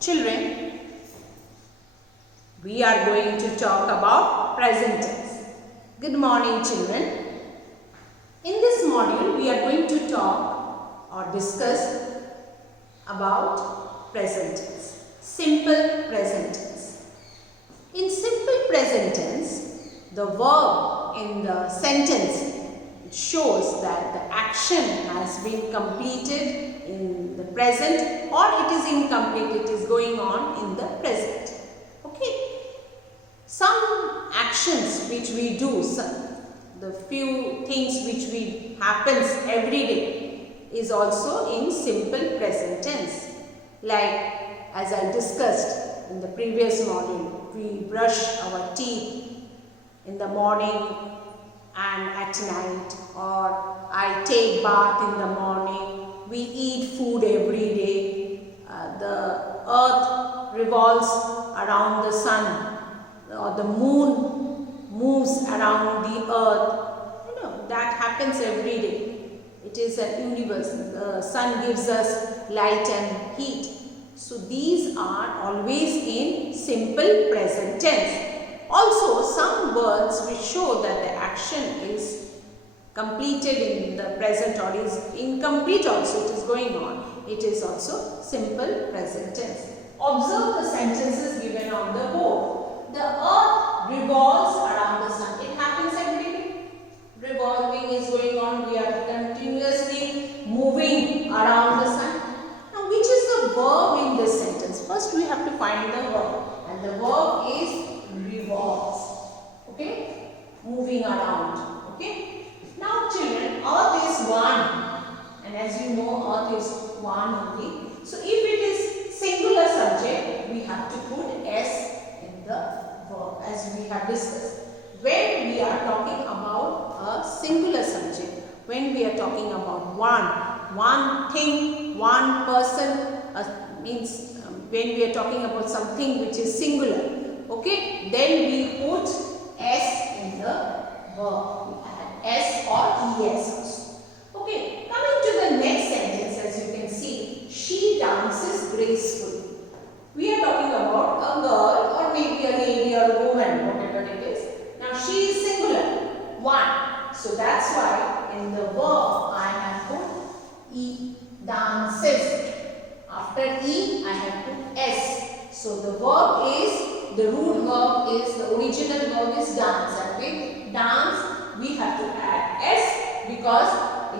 Children, we are going to talk about present tense. Good morning, children. In this module, we are going to talk or discuss about present tense, simple present tense. In simple present tense, the verb in the sentence shows that the action has been completed in the present or it is incomplete, it is going on in the present. Okay. Some actions which we do, the few things which we happens every day is also in simple present tense. Like as I discussed in the previous module, we brush our teeth in the morning and at night, or I take bath in the morning, we eat food every day, the earth revolves around the sun, or the moon moves around the earth, that happens every day. It is a universe, the sun gives us light and heat. So these are always in simple present tense. Also, some words which show that the action is completed in the present or is incomplete also, it is going on. It is also simple present tense. Observe the sentences given on the board. The earth revolves around the sun. It happens every day. Revolving is going on. We are continuously moving around the sun. Now, which is the verb in this sentence? First, we have to find the verb. And the verb is revolves, okay, moving around, okay. Now children, earth is one, and as you know, earth is one only. So if it is singular subject, we have to put s in the verb, as we have discussed. When we are talking about a singular subject, when we are talking about one thing, one person, means when we are talking about something which is singular, okay, then we put s in the verb. We add s or es also. Okay, coming to the next sentence, as you can see, she dances gracefully. We are talking about a girl or maybe a lady or a woman, whatever it is. Now she is singular, one. So that's why in the verb I have put e, dances. After e I have put s. So the verb is, the root verb is, the original verb is dance, and with dance we have to add s because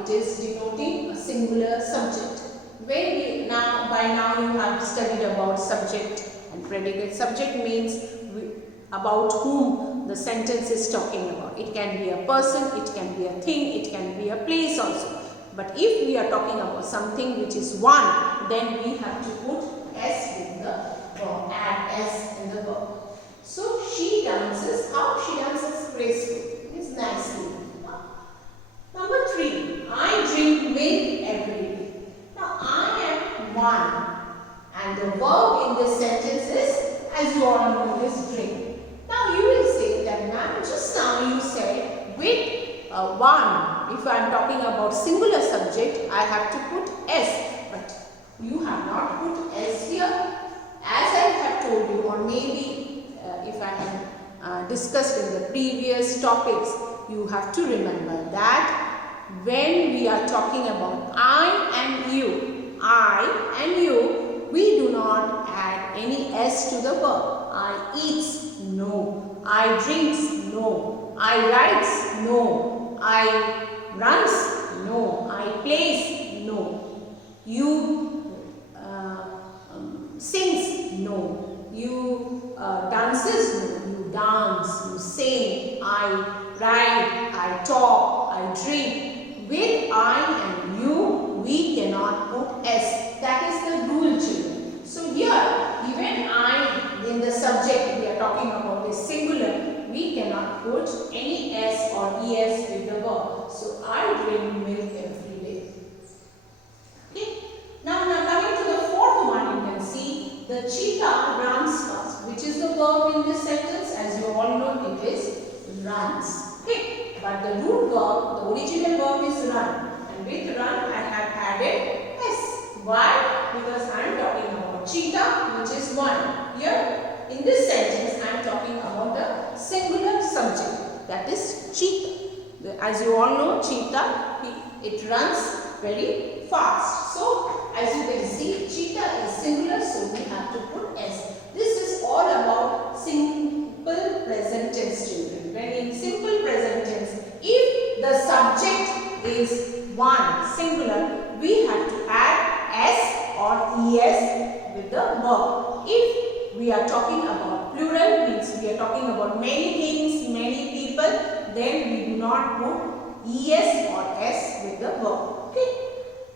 it is denoting a singular subject. When we, by now you have studied about subject and predicate. Subject means about whom the sentence is talking about. It can be a person, it can be a thing, it can be a place also. But if we are talking about something which is one, then we have to put s with the verb, add s in the verb. So she dances. How she dances? Gracefully. It is nicely. Number 3. I drink milk every day. Now I am one, and the verb in this sentence is, as you all know, is drink. Now you will say that, ma'am, just now you said with one. If I am talking about singular subject, I have to put s, but you have not put s here. As I have told you, or maybe if I have discussed in the previous topics, you have to remember that when we are talking about I and you, we do not add any s to the verb. I eats, no. I drinks, no. I writes, no. I runs, no. I plays, no. You sings, no. You dances, no. You dance, you sing. I ride, I talk, I drink. With I and you, we cannot put s. That is the rule, children. So here, even I in the subject we are talking about is singular, we cannot put any s or es with the verb. So I drink milk every day. Okay. Now coming to the fourth one, you can see the cheetah runs fast. Which is the verb in this sentence? As you all know, it is runs. Okay. But the root verb, the original verb is run. And with run, I have added s. Why? Because I am talking about cheetah, which is one. Here in this sentence I am talking about the singular subject, that is cheetah. As you all know, cheetah, it runs very fast. So as you can see, cheetah is singular, so we have to put S. This is all about simple present tense, children. When in simple present tense, if the subject is one, singular, we have to add S or ES with the verb. If we are talking about plural, means we are talking about many things, many people, then we do not put ES or S with the verb. Okay.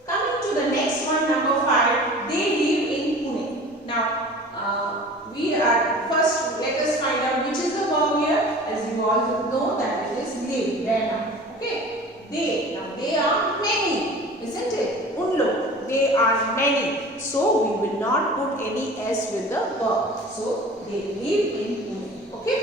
Coming to the next one, number 5, they live in Pune. Now, we are first, let us find out which is the verb here. As you all know that it is live, there now. Okay. They, now they are many, isn't it? Unlo, they are many. So, we will not put any S with the verb. So, they live in Pune. Okay.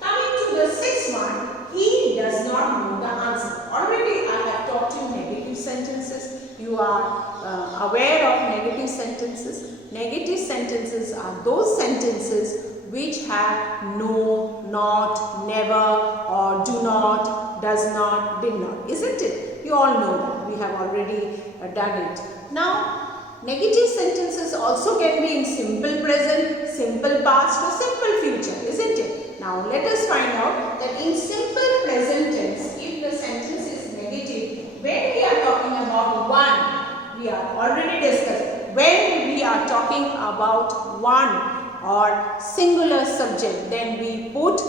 Coming to the 6th one, he does not know the answer. Already I have taught you negative sentences. You are aware of negative sentences. Negative sentences are those sentences which have no, not, never, or do not, does not, did not. Isn't it? You all know that. We have already done it. Now, negative sentences also can be in simple present, simple past, or simple future. Isn't it? Now, let us find out that in simple present tense, if the sentence is negative, when we are talking about one, we are already discussed. When we are talking about one or singular subject, then we put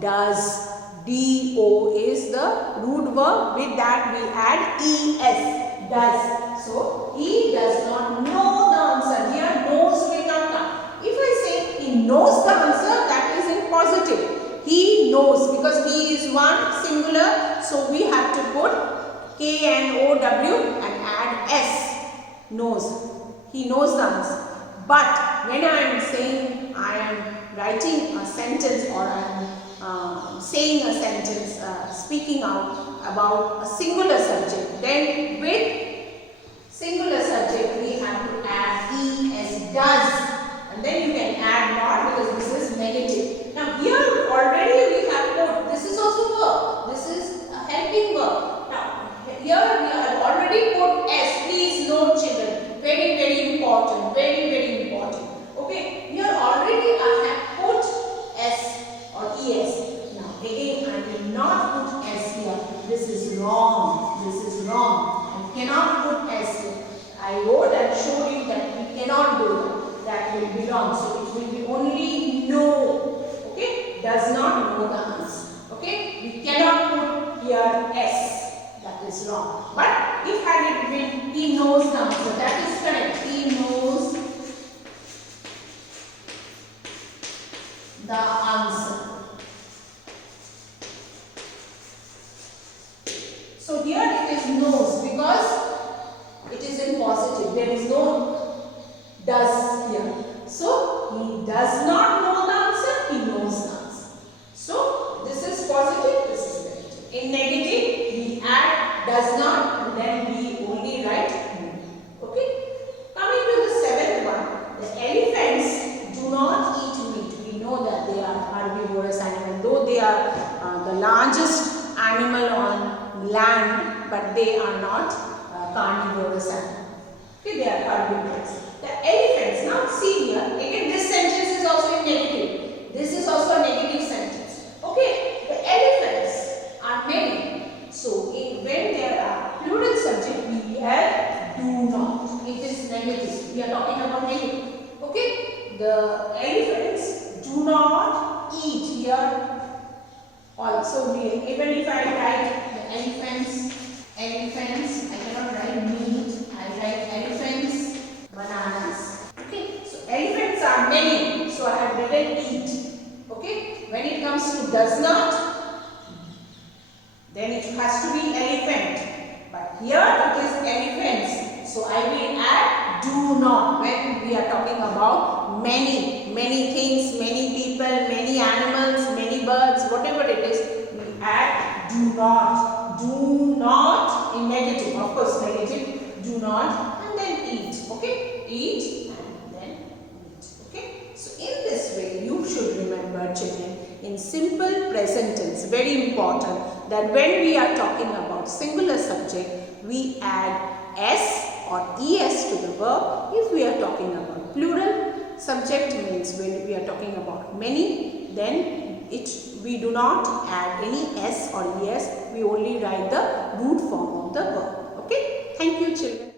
does. D-O is the root verb. With that, we add E-S. Does. So, he does not know the answer. Here, knows will not come. If I say he knows the answer, that is in positive. He knows, because he is one singular, so we have to put K-N-O-W and add S. Knows. He knows the answer. But when I am saying, I am writing a sentence, or I am saying a sentence, speaking out about a singular subject, then with singular subject we have to add ES, does. And then you can add not, because this is negative. Now here already we have put, this is also verb, this is a helping verb. Now here we have already put S. Please note, children, very very important, very very important. Okay, here already I have put S or ES. Now again I will not put S here. This is wrong. This is wrong. I cannot put S here. I wrote and showed you that we cannot do that. That will be wrong. So it will be only no. Okay? Does not know the answer. Okay? We cannot put here S. That is wrong. But if had it been he knows the answer, that is correct. He knows the answer. So here it is knows, because it is in positive. There is no does here. So he does not know the answer, he knows the answer. So this is positive, this is negative. In negative, we add does not, and then we only write no. Okay? Coming to the 7th one, the elephants do not eat meat. We know that they are herbivorous animals, though they are the largest animal on land, but they are not carnivorous animals. Okay, they are herbivorous. The elephants, now see here, again this sentence is also in negative. This is also a negative sentence. Okay, the elephants are many. So, when there are plural subject, we have do not. It is negative. We are talking about negative. Okay, the elephants do not eat here. Also, even if I write the elephants, I cannot write meat. I write elephants, bananas. Okay, so elephants are many, so I have written eat. Okay, when it comes to does not, then it has to be elephant. But here it is elephants, so I will add do not when we are talking about many things, many people, many animals, many birds, whatever it is, we add do not. Do not in negative, of course negative, do not, and then eat. Okay, eat and then in simple present tense. Very important that when we are talking about singular subject, we add s or es to the verb. If we are talking about plural subject, means when we are talking about many, then we do not add any s or es. We only write the root form of the verb. Okay. Thank you, children.